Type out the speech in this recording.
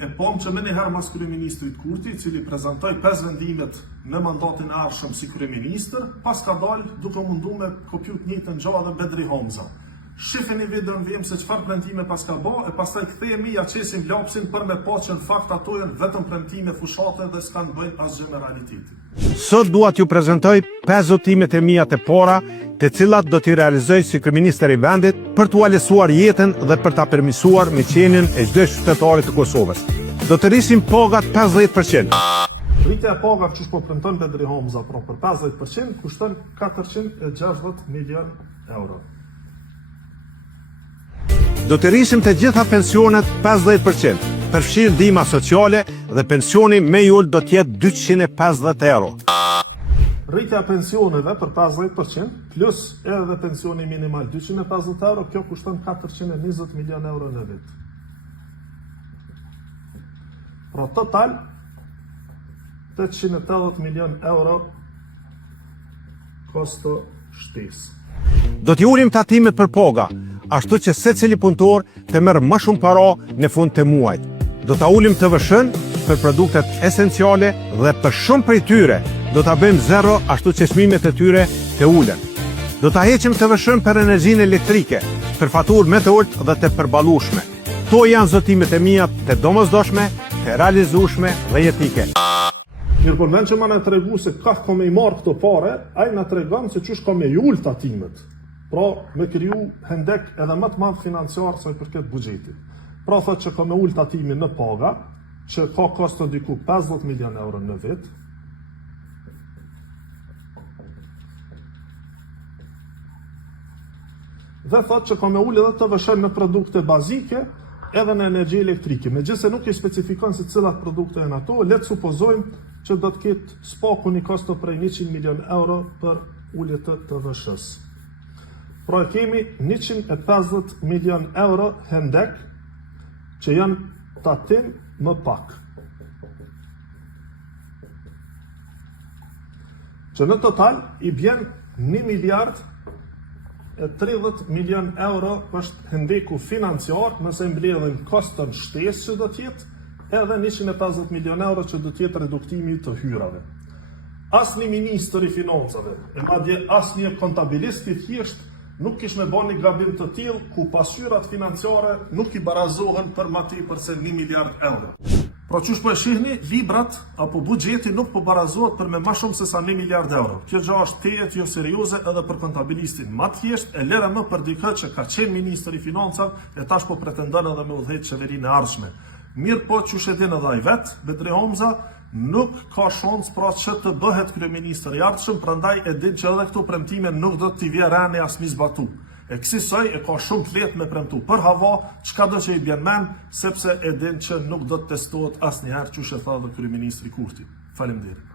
E pom që më njëherë mas kryeministrit Kurti, i cili prezantoi 5 vendimet në mandatin e ardhshëm si kryeministër, pas ka dalë duke mundu me kopjut njëjtën gjë dhe Bedri Homza. Shifeni videon vjem se çfarë premtime pas ka bë, e pastaj kthehemi ja çesim lapsin për me pa që në fakt ato janë vetëm premtime fushate dhe s'kan bëjnë asgjë me realitetin. Sot dua t'ju prezantoj 5 zotimet e mia të para, të cilat do t'i realizoj si kryeministër i vendit për t'u alesuar jetën dhe për ta përmirësuar miqenien e çdo qytetari të Kosovës. Do të rrisim pagat 50%. Rritja e pagave që po premton Bedri Homza për 50% kushton 460 milion euro. Do të rrisim të gjitha pensionet 50%, përfshirë ndihma sociale dhe pensioni më i ulët do të jetë 250 euro. Rritja e pensioneve për 50% plus edhe pensioni minimal 250 euro, kjo kushton 420 milion euro në vit. Pra total 880 milion euro kosto shtesë. Do t'i ulim tatimet për paga, ashtu që secili punëtor të merr më shumë para në fund të muajit. Do ta ulim TVSH-n për produktet esenciale dhe për shumë prej tyre do ta bëjmë zero, ashtu që çmimet e tyre të ulen. Do ta heqim TVSH-n për energjinë elektrike, për faturë më të ulët dhe të përballueshme. Kto janë zotimet e mia të domosdoshme, të realizueshme dhe jetike. Mirë, por vend që ma në tregu se ka me i marë këto pare, ai na tregon se çush ka me i ul tatimet. Pra, me kriju hendek edhe më të madh financiar sa i përket buxhetit. Pra, thot që ka me ul tatimin në paga, që ka kosto diku 50 milion euro në vit. Dhe thot që ka me ul edhe TVSH në produkte bazike, edhe në energji elektrike. Megjithëse nuk i specifikon se cilat produkte janë ato, le të supozojmë që do të ketë spaku një kosto prej 100 milion euro për ulje të TVSH-s. Pra kemi 150 milion euro hendek që janë tatim më pak. Që në total i bjen 1 miliard e 30 milion euro është hendeku financiar nëse mbledhim koston shtesë që do t'jetë edhe 150 milion euro që do t'jetë reduktimi të hyrave. Asnjë ministër i financave, e madje asnjë kontabilist i thjesht nuk kish me bën një gabim të tillë ku pasqyrat financiare nuk i barazohen për më tepër se 1 miliard euro. Pra çush po e shihni, librat apo buxheti nuk po barazohet për me më shumë se sa 1 miliard euro. Kjo gjë është tejet jo serioze edhe për kontabilistin më thjesht, e lera më për dikë që ka qenë ministër i financave e tash po pretendon edhe me udhëheq qeverinë e ardhshme. Mirë po çush e din edhe ai vet, Bedri Homza nuk ka shans pra që të bëhet kryeministër i ardhshëm, prandaj e din që edhe këto premtime nuk do t'i vijë rani as mi zbatu. E kësaj e ka shumë të lehtë me premtu për hava, çka do që i bjen mend, sepse e din që nuk do të testohet asnjëherë çush e tha dhe kryeministri Kurti. Faleminderit.